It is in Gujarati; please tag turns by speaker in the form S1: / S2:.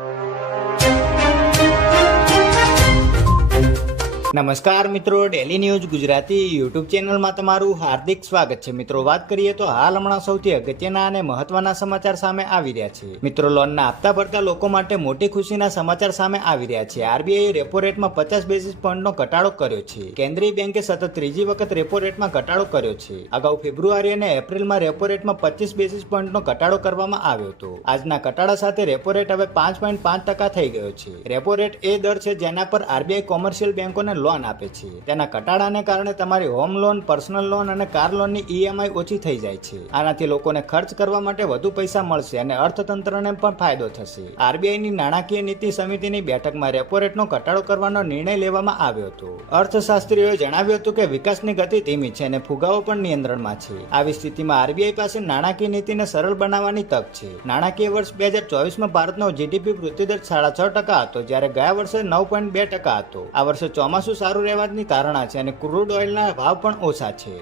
S1: you. નમસ્કાર મિત્રો ડેલી ન્યૂઝ ગુજરાતી યુટ્યુબ ચેનલમાં તમારું હાર્દિક સ્વાગત છે. મિત્રો, વાત કરીએ તો હાલ હમણાં સૌથી અગત્યના અને મહત્વના સમાચાર સામે આવી રહ્યા છે. મિત્રો, લોનના હપ્તા ભરતા લોકો માટે મોટી ખુશીના સમાચાર સામે આવી રહ્યા છે. આરબીઆઈ રેપો રેટમાં પચાસ બેસિસ પોઈન્ટનો ઘટાડો કર્યો છે. કેન્દ્રીય બેંકે સતત ત્રીજી વખત રેપો રેટમાં ઘટાડો કર્યો છે. અગાઉ ફેબ્રુઆરી અને એપ્રિલમાં રેપો રેટમાં પચીસ બેસિસ પોઈન્ટનો ઘટાડો કરવામાં આવ્યો હતો. આજના ઘટાડા સાથે રેપો રેટ હવે પાંચ પોઈન્ટ પાંચ ટકા થઈ ગયો છે. રેપો રેટ એ દર છે જેના પર આરબીઆઈ કોમર્શિયલ બેંકોને લોન આપે છે. તેના ઘટાડાને કારણે તમારી હોમ લોન, પર્સનલ લોન અને કાર લોનની ઈએમઆઈ ઓછી થઈ જાય છે. આનાથી લોકોને ખર્ચ કરવા માટે વધુ પૈસા મળશે અને અર્થતંત્રને પણ ફાયદો થશે. આરબીઆઈની નાણાકીય નીતિ સમિતિની બેઠકમાં રેપો રેટનો ઘટાડો કરવાનો નિર્ણય લેવામાં આવ્યો હતો. અર્થશાસ્ત્રીઓએ જણાવ્યું હતું કે વિકાસની ગતિ ધીમી છે અને ફુગાવો પણ નિયંત્રણમાં છે. આવી સ્થિતિમાં આરબીઆઈ પાસે નાણાકીય નીતિને સરળ બનાવવાની તક છે. નાણાકીય વર્ષ બે હજાર ચોવીસમાં ભારતનો જીડીપી વૃદ્ધિદર સાડા છ ટકા હતો, જ્યારે ગયા વર્ષે નવ પોઈન્ટ બે ટકા હતો. આ વર્ષે ચોમાસું સારું રહેવાની ધારણા છે અને ક્રૂડ ઓઇલના ભાવ પણ ઓછા છે.